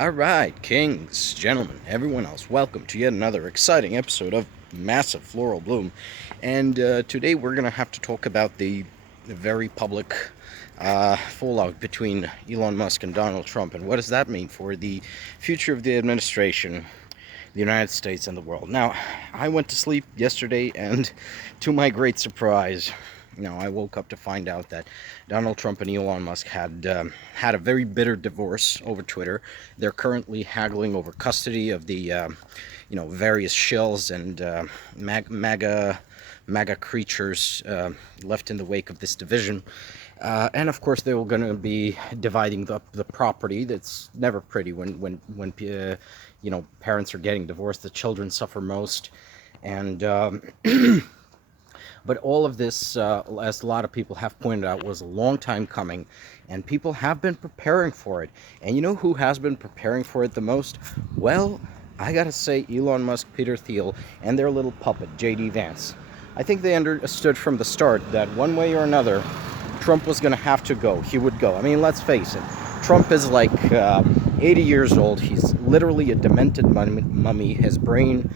All right, kings, gentlemen, everyone else, welcome to yet another exciting episode of Massive Floral Bloom. And today we're going to have to talk about the very public fallout between Elon Musk and Donald Trump. And what does that mean for the future of the administration, the United States, and the world? Now, I went to sleep yesterday, and to my great surprise, I woke up to find out that Donald Trump and Elon Musk had a very bitter divorce over Twitter. They're currently haggling over custody of the, various shills and MAGA creatures left in the wake of this division. And of course, they're going to be dividing the property. That's never pretty when parents are getting divorced. The children suffer most, and. But all of this, as a lot of people have pointed out, was a long time coming, and people have been preparing for it. And you know who has been preparing for it the most? Well, I gotta say, Elon Musk, Peter Thiel, and their little puppet, JD Vance. I think they understood from the start that one way or another, Trump was gonna have to go. He would go. I mean, let's face it. Trump is like 80 years old. He's literally a demented mummy. His brain,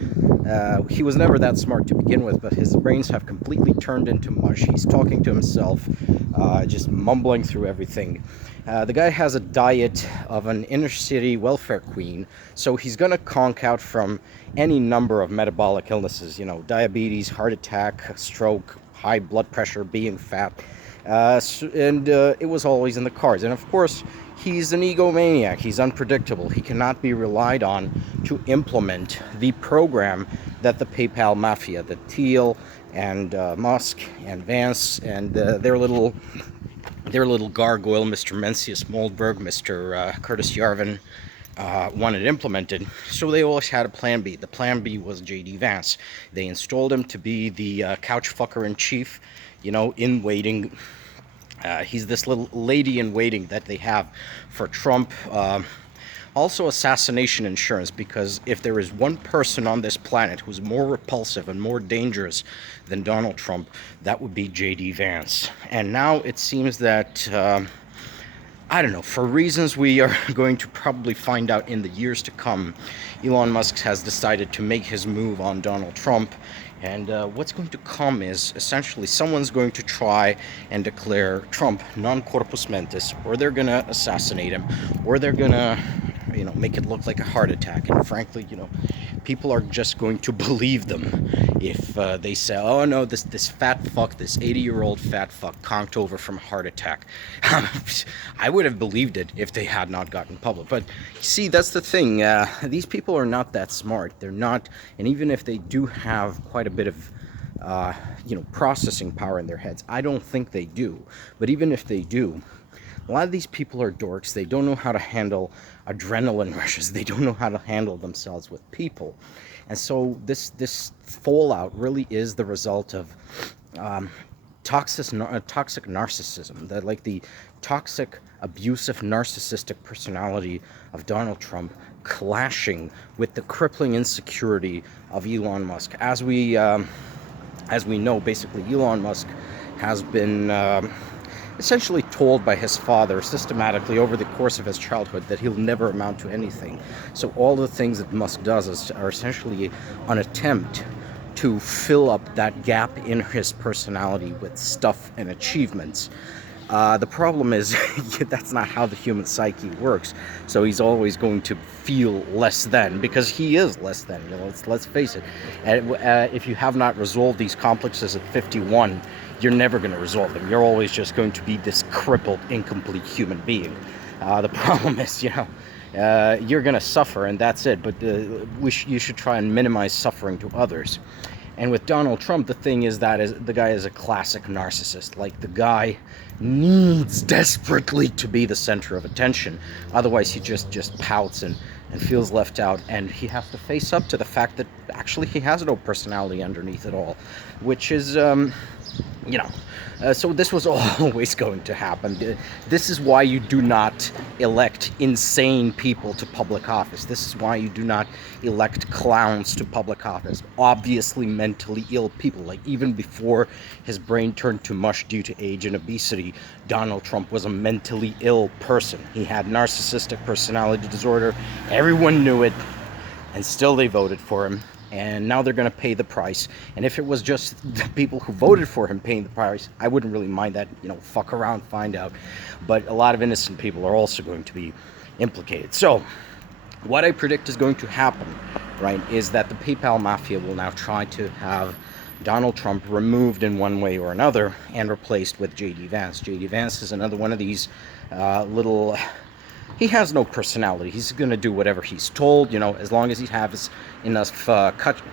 he was never that smart to begin with, but his brains have completely turned into mush. He's talking to himself, just mumbling through everything. The guy has a diet of an inner city welfare queen, so he's going to conk out from any number of metabolic illnesses, diabetes, heart attack, stroke, high blood pressure, being fat. It was always in the cards. And of course, he's an egomaniac. He's unpredictable. He cannot be relied on to implement the program that the PayPal mafia, the Thiel and Musk and Vance and their little gargoyle, Mr. Mencius Moldberg, Mr. Curtis Yarvin, wanted implemented. So they always had a plan B. The plan B was JD Vance. They installed him to be the couch fucker in chief, in waiting. He's this little lady in waiting that they have for Trump. Also assassination insurance, because if there is one person on this planet who's more repulsive and more dangerous than Donald Trump, that would be JD Vance. And now it seems that I don't know, for reasons we are going to probably find out in the years to come, Elon Musk has decided to make his move on Donald Trump. And what's going to come is essentially someone's going to try and declare Trump non corpus mentis, or they're going to assassinate him, or they're going to, make it look like a heart attack. And frankly, people are just going to believe them if they say, oh no, this fat fuck, this 80-year-old fat fuck conked over from a heart attack. I would have believed it if they had not gotten public. But see, that's the thing. These people are not that smart. They're not, and even if they do have quite a bit of processing power in their heads, I don't think they do. But even if they do, a lot of these people are dorks. They don't know how to handle adrenaline rushes. They don't know how to handle themselves with people. And so this fallout really is the result of toxic narcissism, the toxic, abusive, narcissistic personality of Donald Trump clashing with the crippling insecurity of Elon Musk. As we know, basically, Elon Musk has been essentially told by his father systematically over the course of his childhood that he'll never amount to anything. So all the things that Musk does are essentially an attempt to fill up that gap in his personality with stuff and achievements. The problem is that's not how the human psyche works. So he's always going to feel less than, because he is less than. Let's face it. And if you have not resolved these complexes at 51, you're never going to resolve them. You're always just going to be this crippled, incomplete human being. The problem is, you're going to suffer, and that's it. But you should try and minimize suffering to others. And with Donald Trump, the thing is that the guy is a classic narcissist. Like, the guy needs desperately to be the center of attention. Otherwise, he just pouts and feels left out. And he has to face up to the fact that actually he has no personality underneath it all. Which is, you know, so this was always going to happen. This is why you do not elect insane people to public office. This is why you do not elect clowns to public office. Obviously mentally ill people. Like, even before his brain turned to mush due to age and obesity, Donald Trump was a mentally ill person. He had narcissistic personality disorder. Everyone knew it, and still they voted for him. And now they're going to pay the price. And if it was just the people who voted for him paying the price, I wouldn't really mind that. Fuck around, find out. But a lot of innocent people are also going to be implicated. So what I predict is going to happen, right, is that the PayPal mafia will now try to have Donald Trump removed in one way or another and replaced with JD Vance. JD Vance is another one of these little... He has no personality. He's going to do whatever he's told, as long as he has enough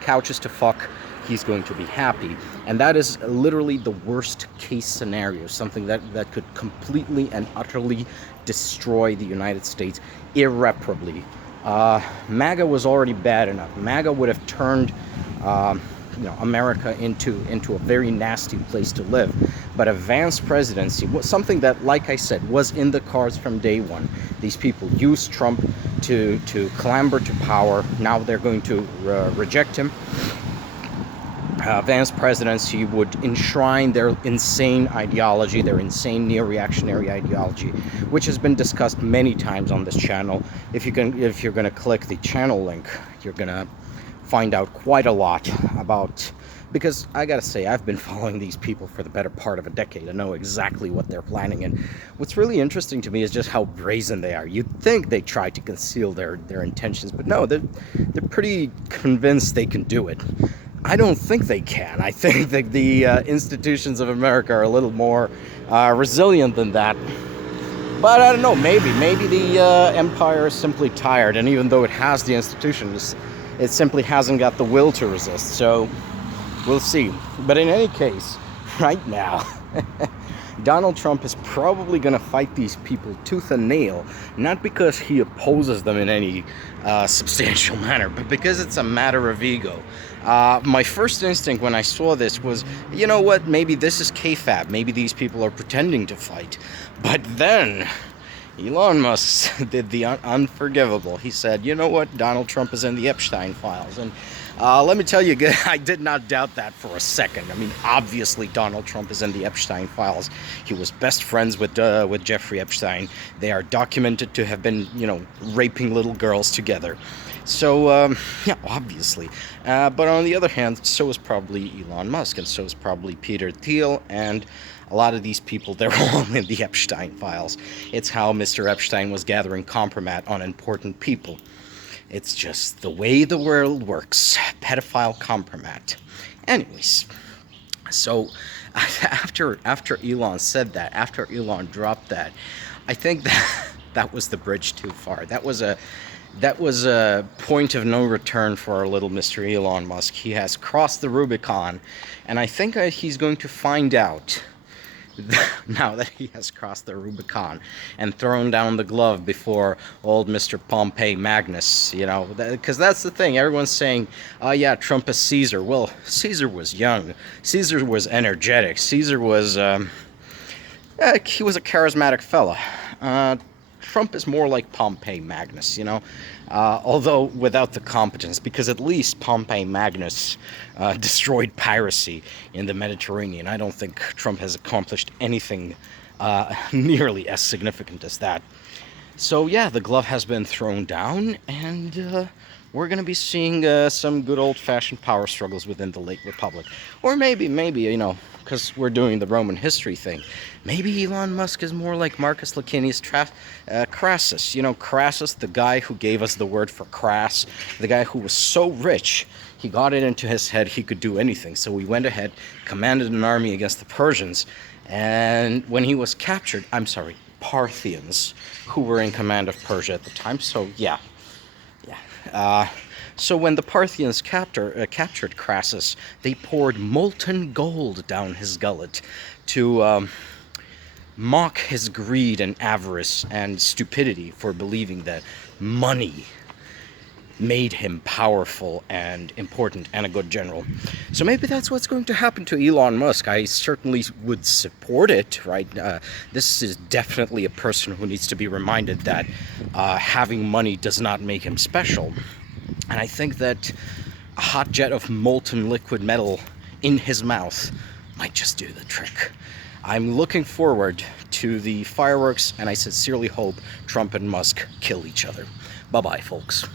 couches to fuck, he's going to be happy. And that is literally the worst case scenario, something that could completely and utterly destroy the United States irreparably. MAGA was already bad enough. MAGA would have turned America into a very nasty place to live. But a Vance presidency was something that, like I said, was in the cards from day one. These people used Trump to clamber to power. Now they're going to reject him. Vance presidency would enshrine their insane ideology, their insane neo-reactionary ideology, which has been discussed many times on this channel. If you're going to click the channel link, you're going to find out quite a lot about, because I gotta say, I've been following these people for the better part of a decade. I know exactly what they're planning, and what's really interesting to me is just how brazen they are. You'd think they try to conceal their intentions, but no, they're pretty convinced they can do it. I don't think they can. I think that the institutions of America are a little more resilient than that. But I don't know, maybe the empire is simply tired, and even though it has the institutions, it simply hasn't got the will to resist. So we'll see. But in any case, right now, Donald Trump is probably going to fight these people tooth and nail, not because he opposes them in any substantial manner, but because it's a matter of ego. My first instinct when I saw this was, you know what, maybe this is kayfabe. Maybe these people are pretending to fight. But then Elon Musk did the unforgivable. He said, you know what, Donald Trump is in the Epstein files. And let me tell you, I did not doubt that for a second. I mean, obviously Donald Trump is in the Epstein files. He was best friends with Jeffrey Epstein. They are documented to have been, raping little girls together. So, yeah, obviously. But on the other hand, so is probably Elon Musk, and so is probably Peter Thiel, and a lot of these people, they're all in the Epstein files. It's how Mr. Epstein was gathering compromat on important people. It's just the way the world works. Pedophile compromat. Anyways, so after Elon said that, after Elon dropped that, I think that was the bridge too far. That was a point of no return for our little Mr. Elon Musk. He has crossed the Rubicon, and I think he's going to find out now that he has crossed the Rubicon and thrown down the glove before old Mr. Pompey Magnus, because that's the thing. Everyone's saying, oh yeah, Trump is Caesar. Well, Caesar was young. Caesar was energetic. Caesar was, he was a charismatic fella. Trump is more like Pompey Magnus, although without the competence, because at least Pompey Magnus destroyed piracy in the Mediterranean. I don't think Trump has accomplished anything nearly as significant as that. So yeah, the glove has been thrown down, and we're going to be seeing some good old-fashioned power struggles within the late Republic. Or maybe, because we're doing the Roman history thing, maybe Elon Musk is more like Marcus Licinius Crassus. Crassus, the guy who gave us the word for crass, the guy who was so rich, he got it into his head he could do anything. So he went ahead, commanded an army against the Persians, and when he was captured, Parthians, who were in command of Persia at the time, so yeah. So when the Parthians captured Crassus, they poured molten gold down his gullet to mock his greed and avarice and stupidity for believing that money made him powerful and important and a good general. So maybe that's what's going to happen to Elon Musk. I certainly would support it, right? This is definitely a person who needs to be reminded that having money does not make him special. And I think that a hot jet of molten liquid metal in his mouth might just do the trick. I'm looking forward to the fireworks, and I sincerely hope Trump and Musk kill each other. Bye-bye, folks.